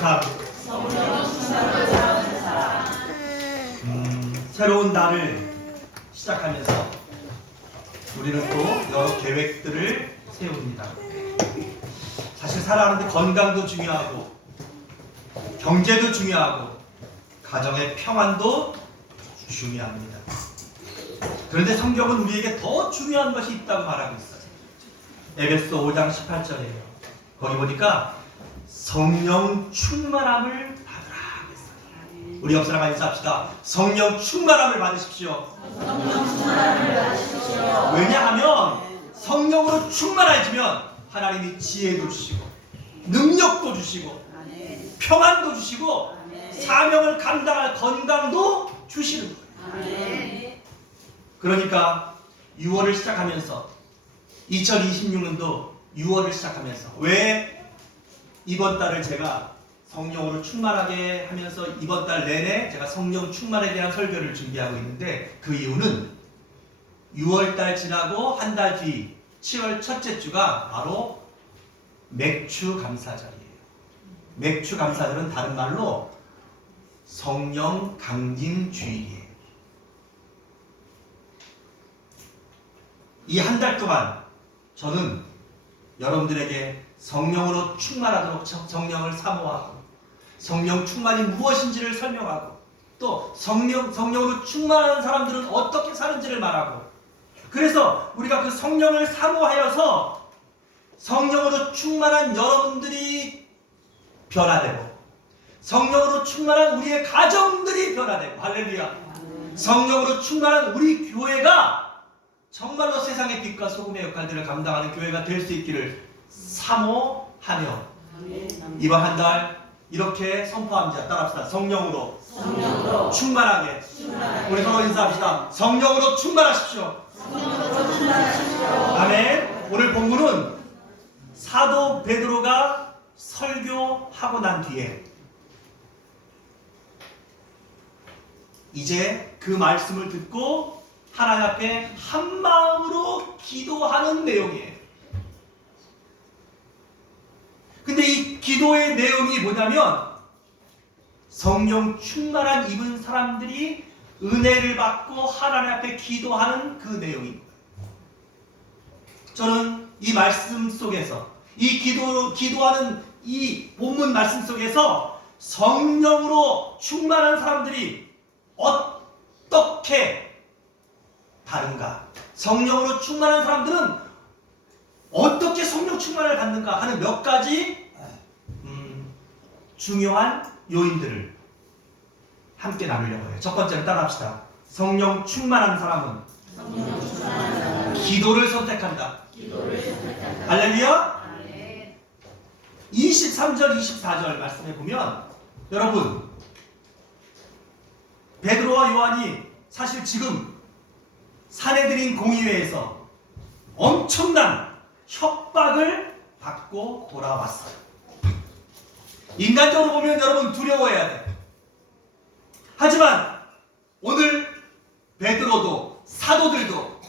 사람들. 새로운 날을 시작하면서 우리는 또 여러 계획들을 세웁니다. 사실 살아가는데 건강도 중요하고 경제도 중요하고 가정의 평안도 중요합니다. 그런데 성경은 우리에게 더 중요한 것이 있다고 말하고 있어요. 에베소 5장 18절이에요. 거기 보니까 성령 충만함을 받으라 했어요. 우리 옆 사람과 인사합시다. 성령 충만함을 받으십시오. 왜냐하면 성령으로 충만해지면 하나님이 지혜도 주시고 능력도 주시고 평안도 주시고 사명을 감당할 건강도 주시는 거예요. 그러니까 6월을 시작하면서 2026년도 6월을 시작하면서 왜 이번 달을 제가 성령으로 충만하게 하면서 이번 달 내내 제가 성령 충만에 대한 설교를 준비하고 있는데 그 이유는 6월달 지나고 한 달 뒤 7월 첫째 주가 바로 맥주 감사절이에요. 맥주 감사절은 다른 말로 성령 강림 주일이에요. 이 한 달 동안 저는 여러분들에게 성령으로 충만하도록 성령을 사모하고 성령 충만이 무엇인지를 설명하고 또 성령으로 충만한 사람들은 어떻게 사는지를 말하고 그래서 우리가 그 성령을 사모하여서 성령으로 충만한 여러분들이 변화되고 성령으로 충만한 우리의 가정들이 변화되고 할렐루야. 성령으로 충만한 우리 교회가 정말로 세상의 빛과 소금의 역할들을 감당하는 교회가 될 수 있기를 사모하며 이번 한 달 이렇게 선포합니다. 따라합시다. 성령으로 충만하게. 우리 서로 인사합시다. 성령으로 충만하십시오. 아멘. 오늘 본문은 사도 베드로가 설교하고 난 뒤에 이제 그 말씀을 듣고 하나님 앞에 한 마음으로 기도하는 내용이에요. 근데 이 기도의 내용이 뭐냐면 성령 충만한 입은 사람들이 은혜를 받고 하나님 앞에 기도하는 그 내용입니다. 저는 이 말씀 속에서 이 기도하는 이 본문 말씀 속에서 성령으로 충만한 사람들이 어떻게 다른가? 성령으로 충만한 사람들은 어떻게 성령 충만을 받는가 하는 몇 가지 중요한 요인들을 함께 나누려고 해요. 첫 번째로 따라합시다. 성령 충만한 사람은 기도를 선택한다. 할렐루야. 23절 24절 말씀해 보면 여러분 베드로와 요한이 사실 지금 사내들인 공의회에서 엄청난 협박을 받고 돌아왔어요. 인간적으로 보면 여러분 두려워해야 돼요. 하지만 오늘 베드로도 사도들도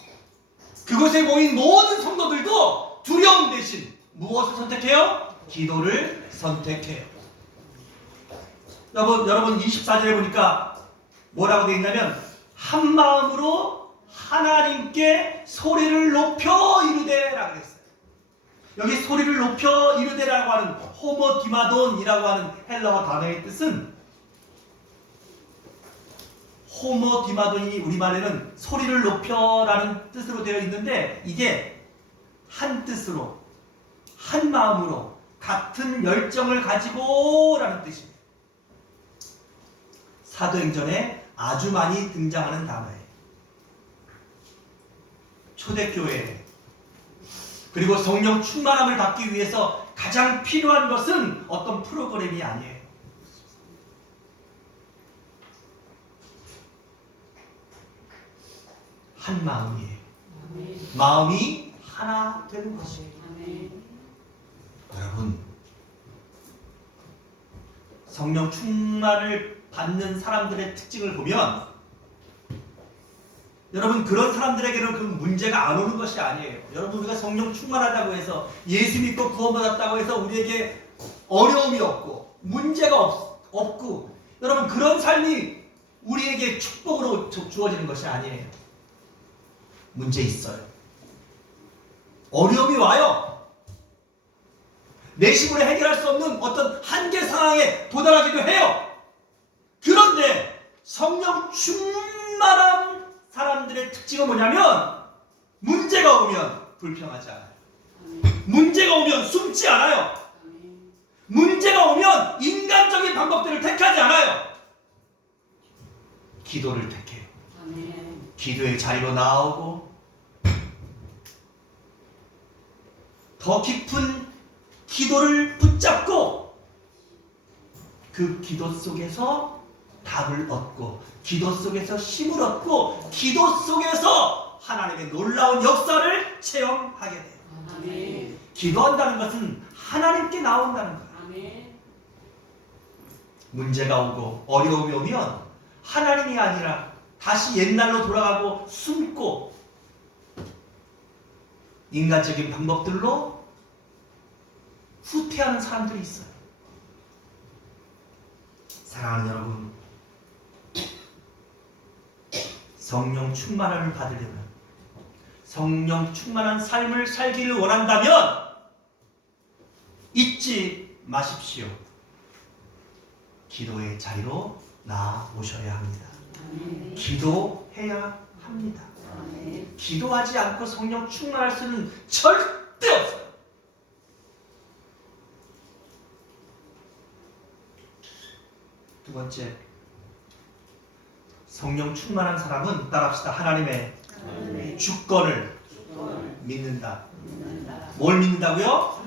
그곳에 모인 모든 성도들도 두려움 대신 무엇을 선택해요? 기도를 선택해요. 여러분 24절에 보니까 뭐라고 되어 있냐면 한 마음으로 하나님께 소리를 높여 이르되라고 했어요. 여기 소리를 높여 이르되라고 하는 호모디마돈이라고 하는 헬라어 단어의 뜻은 호모디마돈이 우리말에는 소리를 높여라는 뜻으로 되어 있는데 이게 한 뜻으로 한 마음으로 같은 열정을 가지고 라는 뜻입니다. 사도행전에 아주 많이 등장하는 단어예요. 초대교회 그리고 성령 충만함을 받기 위해서 가장 필요한 것은 어떤 프로그램이 아니에요. 한 마음이에요. 마음이 하나 되는 것이에요. 여러분 성령 충만을 받는 사람들의 특징을 보면 여러분 그런 사람들에게는 그 문제가 안 오는 것이 아니에요. 여러분 우리가 성령 충만하다고 해서 예수 믿고 구원받았다고 해서 우리에게 어려움이 없고 문제가 없고 여러분 그런 삶이 우리에게 축복으로 주어지는 것이 아니에요. 문제 있어요. 어려움이 와요. 내 힘으로 해결할 수 없는 어떤 한계 상황에 도달하기도 해요. 그런데 성령 충만한 사람들의 특징은 뭐냐면 문제가 오면 불평하지 않아요. 문제가 오면 숨지 않아요. 문제가 오면 인간적인 방법들을 택하지 않아요. 기도를 택해요. 기도의 자리로 나오고 더 깊은 기도를 붙잡고 그 기도 속에서 답을 얻고 기도 속에서 힘을 얻고 기도 속에서 하나님의 놀라운 역사를 체험하게 돼요. 아멘. 기도한다는 것은 하나님께 나온다는 거예요. 아멘. 문제가 오고 어려움이 오면 하나님이 아니라 다시 옛날로 돌아가고 숨고 인간적인 방법들로 후퇴하는 사람들이 있어요. 사랑하는 여러분, 성령 충만함을 받으려면 성령 충만한 삶을 살기를 원한다면 잊지 마십시오. 기도의 자리로 나오셔야 합니다. 기도해야 합니다. 기도하지 않고 성령 충만할 수는 절대 없어요. 두 번째, 성령 충만한 사람은 따라합시다. 하나님의 주권을 믿는다. 뭘 믿는다고요?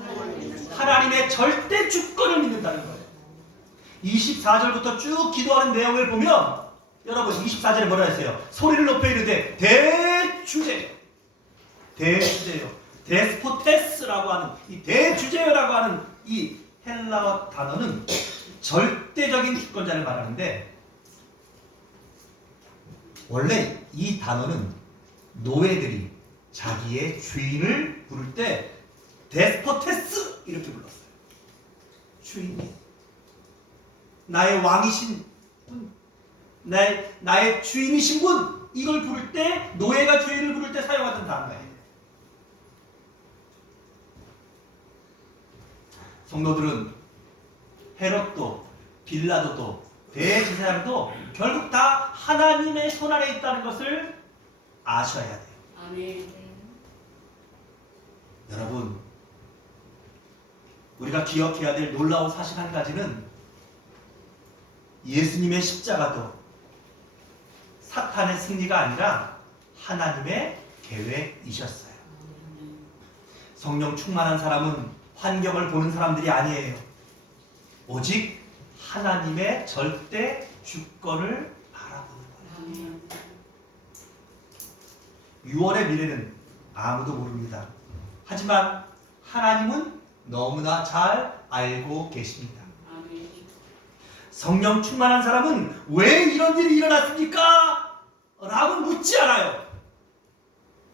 하나님의 절대 주권을 믿는다는 거예요. 24절부터 쭉 기도하는 내용을 보면 여러분 24절에 뭐라 했어요? 소리를 높여 이르되 대주제요. 데스포테스라고 하는 이 대주제요라고 하는 이 헬라어 단어는 절대적인 주권자를 말하는데 원래 이 단어는 노예들이 자기의 주인을 부를 때 데스포테스 이렇게 불렀어요. 주인이 나의 왕이신 분, 나의 주인이신 분, 이걸 부를 때 노예가 주인을 부를 때 사용하던 단어예요. 성도들은 헤롯도 빌라도도 대제사장도 결국 다 하나님의 손 아래 있다는 것을 아셔야 돼요. 아멘. 여러분, 우리가 기억해야 될 놀라운 사실 한 가지는 예수님의 십자가도 사탄의 승리가 아니라 하나님의 계획이셨어요. 성령 충만한 사람은 환경을 보는 사람들이 아니에요. 오직 하나님의 절대 주권을 바라보는 거예요. 6월의 미래는 아무도 모릅니다. 하지만 하나님은 너무나 잘 알고 계십니다. 성령 충만한 사람은 왜 이런 일이 일어났습니까? 라고 묻지 않아요.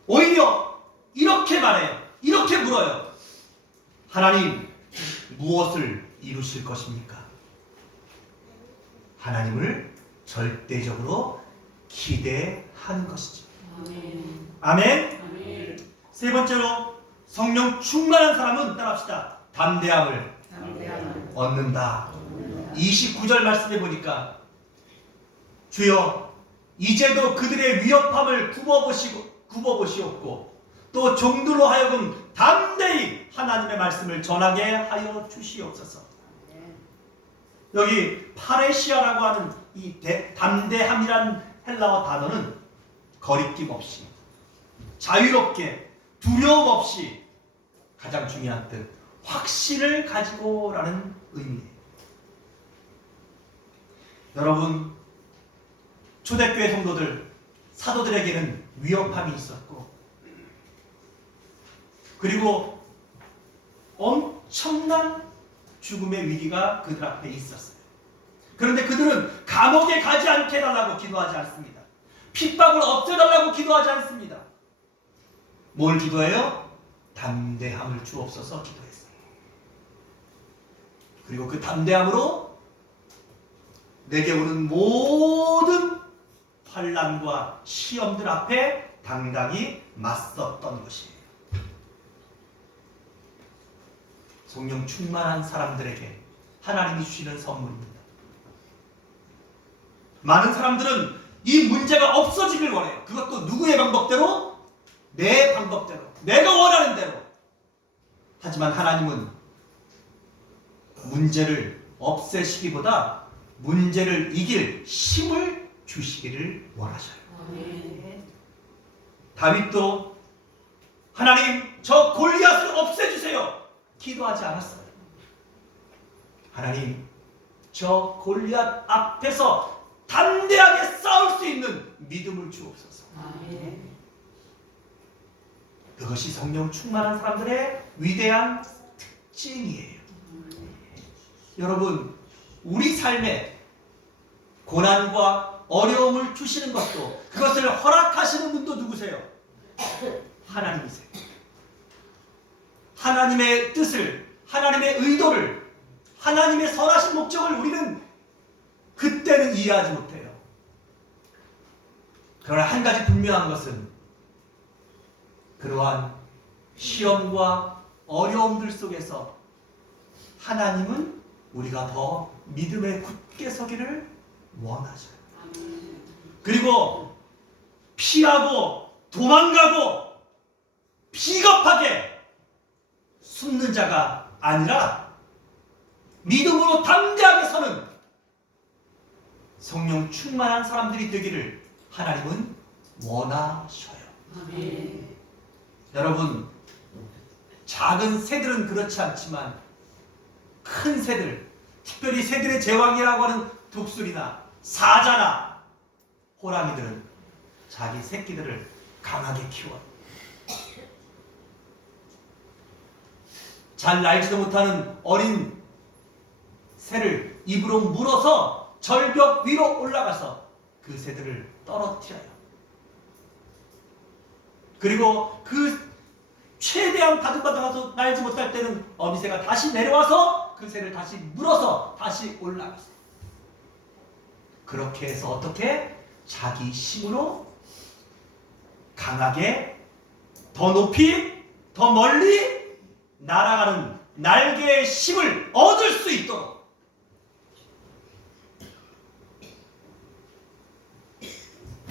오히려 이렇게 말해요. 이렇게 물어요. 하나님, 무엇을 이루실 것입니까? 하나님을 절대적으로 기대하는 것이죠. 아멘. 아멘. 세 번째로 성령 충만한 사람은 따라합시다. 담대함을 얻는다. 29절 말씀해 보니까 주여 이제도 그들의 위협함을 굽어보시옵고 또 종들로 하여금 담대히 하나님의 말씀을 전하게 하여 주시옵소서. 여기 파레시아라고 하는 이 담대함이란 헬라어 단어는 거리낌 없이 자유롭게 두려움 없이 가장 중요한 뜻 확신을 가지고라는 의미예요. 여러분, 초대교회 성도들, 사도들에게는 위협함이 있었고 그리고 엄청난 죽음의 위기가 그들 앞에 있었어요. 그런데 그들은 감옥에 가지 않게 해달라고 기도하지 않습니다. 핍박을 없애달라고 기도하지 않습니다. 뭘 기도해요? 담대함을 주옵소서 기도했어요. 그리고 그 담대함으로 내게 오는 모든 환난과 시험들 앞에 당당히 맞섰던 것이에요. 성령 충만한 사람들에게 하나님이 주시는 선물입니다. 많은 사람들은 이 문제가 없어지길 원해요. 그것도 누구의 방법대로? 내 방법대로, 내가 원하는 대로. 하지만 하나님은 문제를 없애시기보다 문제를 이길 힘을 주시기를 원하셔요. 다윗도 하나님 저 골리앗을 없애주세요 기도하지 않았어요. 하나님 저 골리앗 앞에서 담대하게 싸울 수 있는 믿음을 주옵소서. 그것이 성령 충만한 사람들의 위대한 특징이에요. 여러분, 우리 삶에 고난과 어려움을 주시는 것도, 그것을 허락하시는 분도 누구세요? 하나님이세요. 하나님의 뜻을, 하나님의 의도를, 하나님의 선하신 목적을 우리는 그때는 이해하지 못해요. 그러나 한 가지 분명한 것은 그러한 시험과 어려움들 속에서 하나님은 우리가 더 믿음에 굳게 서기를 원하셔요. 그리고 피하고 도망가고 비겁하게 숨는 자가 아니라 믿음으로 담대하게 서는 성령 충만한 사람들이 되기를 하나님은 원하셔요. 여러분, 작은 새들은 그렇지 않지만 큰 새들, 특별히 새들의 제왕이라고 하는 독수리나 사자나 호랑이들은 자기 새끼들을 강하게 키워요. 잘 날지도 못하는 어린 새를 입으로 물어서 절벽 위로 올라가서 그 새들을 떨어뜨려요. 그리고 그 최대한 바둥바둥해서 날지 못할 때는 어미새가 다시 내려와서 그 새를 다시 물어서 다시 올라갔어요. 그렇게 해서 어떻게? 자기 힘으로 강하게 더 높이 더 멀리 날아가는 날개의 힘을 얻을 수 있도록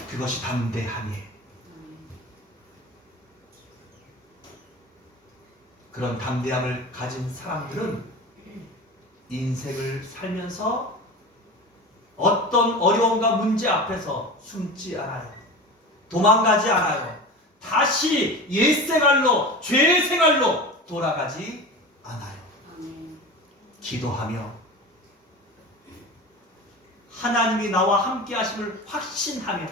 그것이 담대함이에요. 그런 담대함을 가진 사람들은 인생을 살면서 어떤 어려움과 문제 앞에서 숨지 않아요. 도망가지 않아요. 다시 옛생활로, 죄의 생활로 돌아가지 않아요. 기도하며 하나님이 나와 함께 하심을 확신하며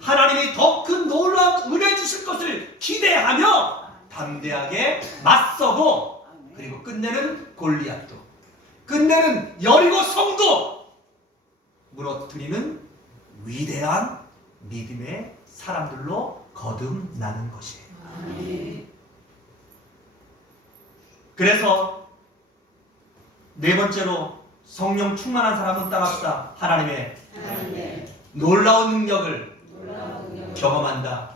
하나님이 더 큰 놀라운 은혜 주실 것을 기대하며 담대하게 맞서고, 그리고 끝내는 골리앗도, 끝내는 여리고 성도 무너뜨리는 위대한 믿음의 사람들로 거듭나는 것이에요. 그래서 네 번째로 성령 충만한 사람은 따라합시다. 하나님의 놀라운 능력을 경험한다.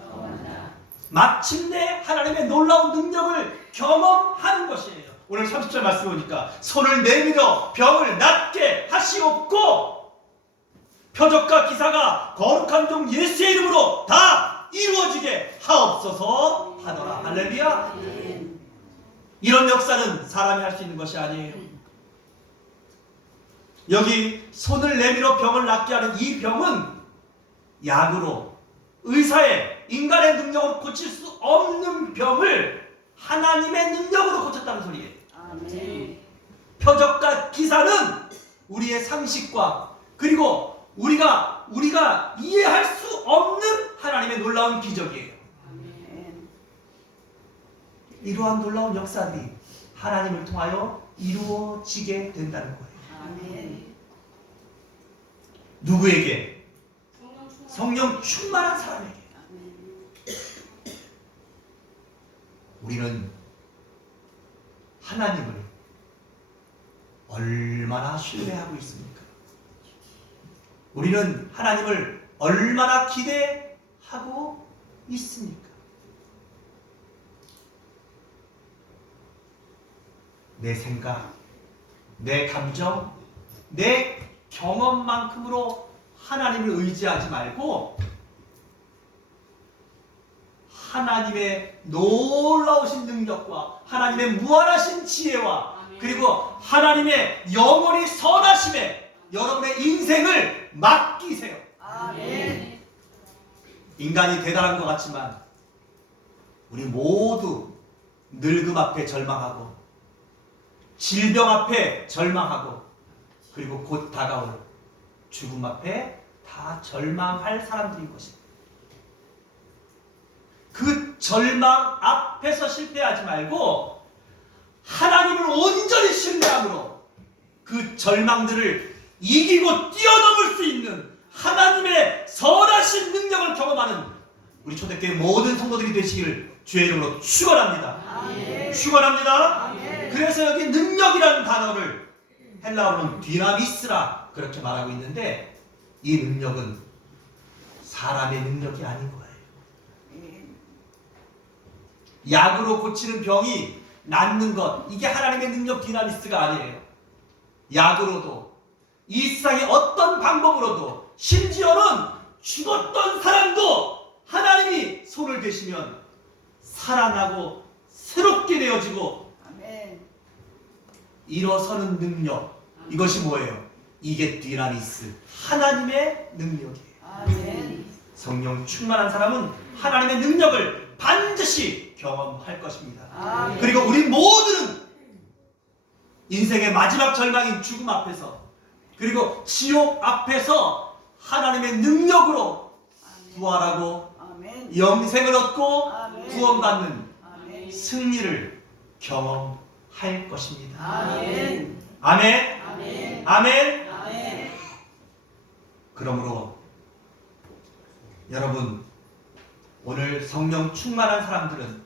마침내 하나님의 놀라운 능력을 경험하는 것이에요. 오늘 30절 말씀 보니까 손을 내밀어 병을 낫게 하시옵고 표적과 기사가 거룩한 종 예수의 이름으로 다 이루어지게 하옵소서 하더라. 할렐루야. 이런 역사는 사람이 할 수 있는 것이 아니에요. 여기 손을 내밀어 병을 낫게 하는 이 병은 약으로, 의사의 인간의 능력으로 고칠 수 없는 병을 하나님의 능력으로 고쳤다는 소리예요. 표적과 기사는 우리의 상식과 그리고 우리가 이해할 수 없는 하나님의 놀라운 기적이에요. 이러한 놀라운 역사들이 하나님을 통하여 이루어지게 된다는 거예요. 누구에게? 성령 충만한 사람에게. 우리는 하나님을 알고 있습니까? 우리는 하나님을 얼마나 기대하고 있습니까? 내 생각, 내 감정, 내 경험만큼으로 하나님을 의지하지 말고 하나님의 놀라우신 능력과 하나님의 무한하신 지혜와 그리고 하나님의 영원히 선하심에 여러분의 인생을 맡기세요. 아멘. 인간이 대단한 것 같지만 우리 모두 늙음 앞에 절망하고 질병 앞에 절망하고 그리고 곧 다가올 죽음 앞에 다 절망할 사람들인 것입니다. 그 절망 앞에서 실패하지 말고 하나님을 온전히 신뢰함으로 그 절망들을 이기고 뛰어넘을 수 있는 하나님의 선하신 능력을 경험하는 우리 초대교회 모든 성도들이 되시기를 주의 이름으로 축원합니다. 아멘. 축원합니다. 아멘. 그래서 여기 능력이라는 단어를 헬라어로는 디나미스라 그렇게 말하고 있는데 이 능력은 사람의 능력이 아닌 거예요. 약으로 고치는 병이 낫는 것, 이게 하나님의 능력 디나미스가 아니에요. 약으로도 이 세상의 어떤 방법으로도 심지어는 죽었던 사람도 하나님이 손을 대시면 살아나고 새롭게 되어지고 아멘. 일어서는 능력, 이것이 뭐예요? 이게 디나미스, 하나님의 능력이에요. 아멘. 성령 충만한 사람은 하나님의 능력을 반드시 경험할 것입니다. 아멘. 그리고 우리 모두는 인생의 마지막 절망인 죽음 앞에서 그리고 지옥 앞에서 하나님의 능력으로 부활하고 아멘. 영생을 얻고 아멘. 구원받는 아멘. 승리를 경험할 것입니다. 아멘. 아멘. 아멘. 아멘. 아멘. 그러므로 여러분 오늘 성령 충만한 사람들은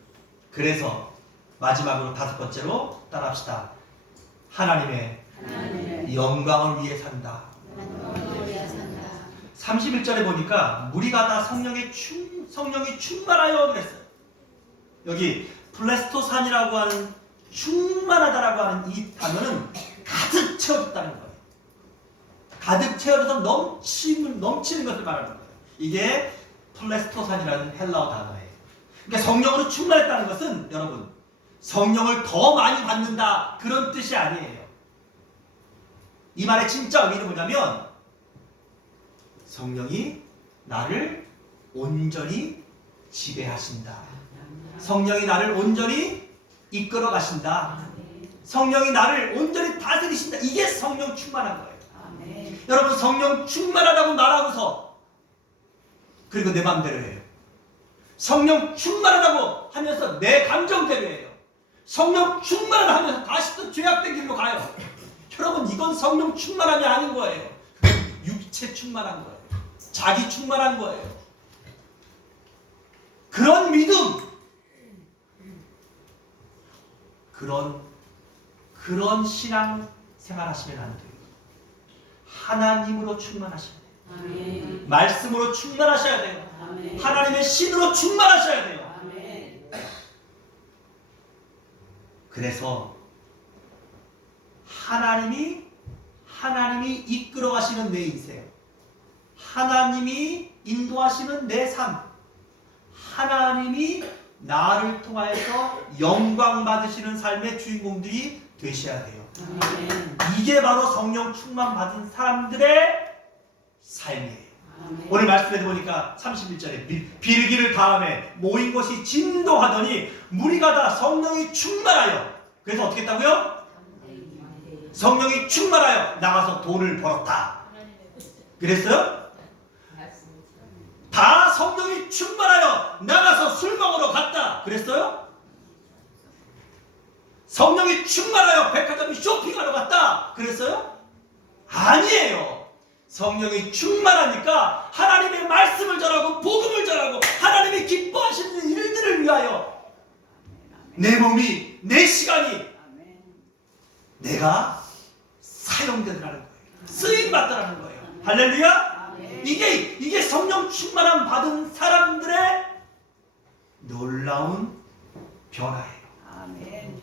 그래서 마지막으로 다섯 번째로 따라합시다. 하나님의 영광을 위해 산다. 31절에 보니까 무리가 다 성령이 충만하여 그랬어요. 여기 플레스토산이라고 하는 충만하다라고 하는 이 단어는 가득 채워졌다는 거예요. 가득 채워져서 넘치는 것을 말하는 거예요. 이게 플레스토산이라는 헬라어 단어예요. 그러니까 성령으로 충만했다는 것은 여러분 성령을 더 많이 받는다 그런 뜻이 아니에요. 이 말의 진짜 의미는 뭐냐면 성령이 나를 온전히 지배하신다. 성령이 나를 온전히 이끌어 가신다. 성령이 나를 온전히 다스리신다. 이게 성령 충만한 거예요. 아멘. 여러분 성령 충만하다고 말하고서 그리고 내 맘대로 해요. 성령 충만하다고 하면서 내 감정대로 해요. 성령 충만하다 하면서 다시 또 죄악된 길로 가요. 여러분 이건 성령 충만함이 아닌 거예요. 육체 충만한 거예요. 자기 충만한 거예요. 그런 믿음, 그런 신앙 생활하시면 안 돼요. 하나님으로 충만하셔야 돼요. 아멘. 말씀으로 충만하셔야 돼요. 아멘. 하나님의 신으로 충만하셔야 돼요. 아멘. 그래서 하나님이 이끌어 가시는 내 인생, 하나님이 인도하시는 내 삶, 하나님이 나를 통하여서 영광 받으시는 삶의 주인공들이 되셔야 돼요. 아멘. 이게 바로 성령 충만 받은 사람들의 삶이에요. 아멘. 오늘 말씀에 보니까 31절에 비르기를 다음에 모인 것이 진동하더니 무리가 다 성령이 충만하여, 그래서 어떻게 했다고요? 성령이 충만하여 나가서 돈을 벌었다. 그랬어요? 다 성령이 충만하여 나가서 술 먹으러 갔다. 그랬어요? 성령이 충만하여 백화점 쇼핑하러 갔다. 그랬어요? 아니에요. 성령이 충만하니까 하나님의 말씀을 전하고 복음을 전하고 하나님이 기뻐하시는 일들을 위하여 내 몸이, 내 시간이 내가 사용되더라는 거예요. 쓰임 받더라는 거예요. 할렐루야. 이게 성령 충만함 받은 사람들의 놀라운 변화예요. 아멘.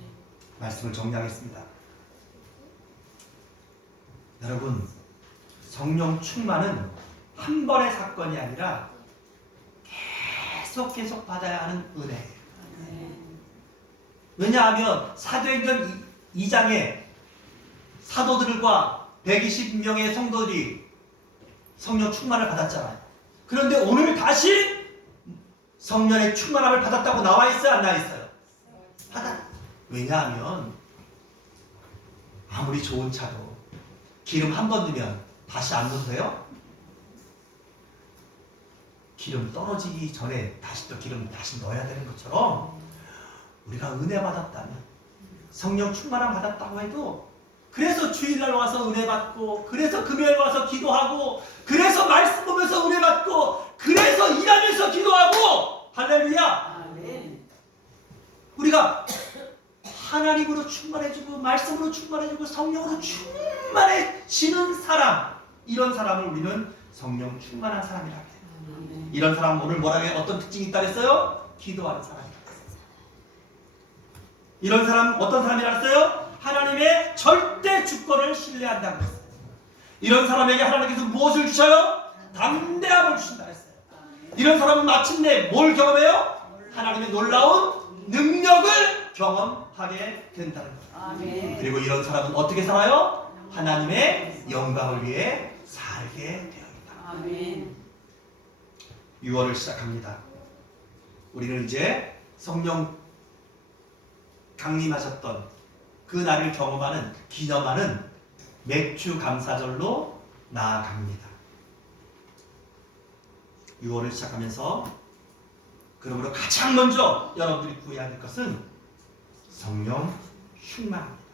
말씀을 정리하겠습니다. 여러분, 성령 충만은 한 번의 사건이 아니라 계속 받아야 하는 은혜예요. 왜냐하면 사도행전 2장에 사도들과 120명의 성도들이 성령 충만을 받았잖아요. 그런데 오늘 다시 성령의 충만함을 받았다고 나와 있어요, 안 나와 있어요? 왜냐하면 아무리 좋은 차도 기름 한 번 넣으면 다시 안 넣어도 돼요? 기름 떨어지기 전에 다시 또 기름 다시 넣어야 되는 것처럼 우리가 은혜 받았다면, 성령 충만함 받았다고 해도, 그래서 주일날 와서 은혜 받고, 그래서 금요일 와서 기도하고, 그래서 말씀 보면서 은혜 받고, 그래서 일하면서 기도하고, 할렐루야. 아멘. 우리가 하나님으로 충만해지고 말씀으로 충만해지고 성령으로 충만해지는 사람, 이런 사람을 우리는 성령 충만한 사람이라고 해요. 아멘. 이런 사람 오늘 뭐라고 해요? 어떤 특징이 있다 그랬어요? 기도하는 사람이라고 했어요. 이런 사람 어떤 사람이라고 했어요? 하나님의 절대 주권을 신뢰한다고 했어요. 이런 사람에게 하나님께서 무엇을 주셔요? 담대함을 주신다 했어요. 이런 사람은 마침내 뭘 경험해요? 하나님의 놀라운 능력을 경험하게 된다는 거예요. 아멘. 그리고 이런 사람은 어떻게 살아요? 하나님의 영광을 위해 살게 되어 있다. 아멘. 6월을 시작합니다. 우리는 이제 성령 강림하셨던 그 날을 경험하는, 기념하는 맥주 감사절로 나아갑니다. 6월을 시작하면서 그러므로 가장 먼저 여러분들이 구해야 될 것은 성령 충만합니다.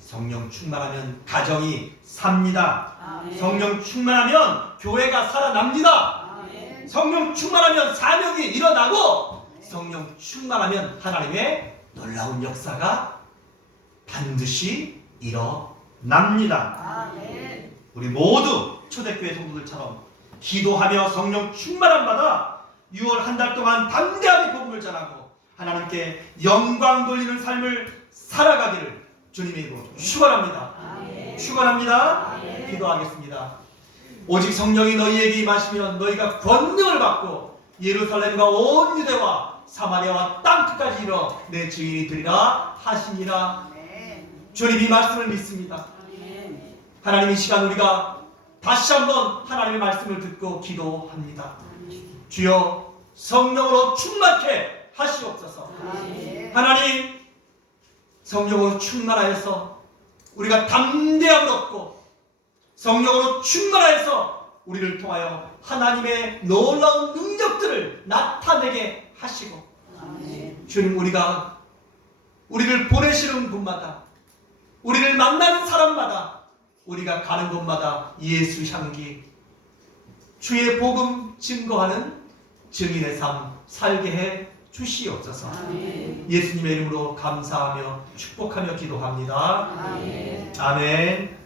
성령 충만하면 가정이 삽니다. 아멘. 성령 충만하면 교회가 살아납니다. 아멘. 성령 충만하면 사명이 일어나고, 성령 충만하면 하나님의 놀라운 역사가 반드시 일어납니다. 아멘. 우리 모두 초대교회 성도들처럼 기도하며 성령 충만함 받아 6월 한 달 동안 담대하게 복음을 전하고 하나님께 영광 돌리는 삶을 살아가기를 주님의 이름으로 축원합니다. 아멘. 축원합니다. 아멘. 기도하겠습니다. 오직 성령이 너희에게 임하시면 너희가 권능을 받고 예루살렘과 온 유대와 사마리아와 땅끝까지 이르러 내 증인이 되리라 하시니라. 아멘. 주님, 이 말씀을 믿습니다. 아멘. 하나님, 이 시간 우리가 다시 한번 하나님의 말씀을 듣고 기도합니다. 주여, 성령으로 충만케 하시옵소서. 아멘. 하나님, 성령으로 충만하여서 우리가 담대함을 얻고 성령으로 충만하여서 우리를 통하여 하나님의 놀라운 능력들을 나타내게 하시고, 아멘. 주님, 우리가 우리를 보내시는 곳마다, 우리를 만나는 사람마다, 우리가 가는 곳마다 예수 향기, 주의 복음 증거하는 증인의 삶 살게 해 주시옵소서. 아멘. 예수님의 이름으로 감사하며 축복하며 기도합니다. 아멘. 아멘.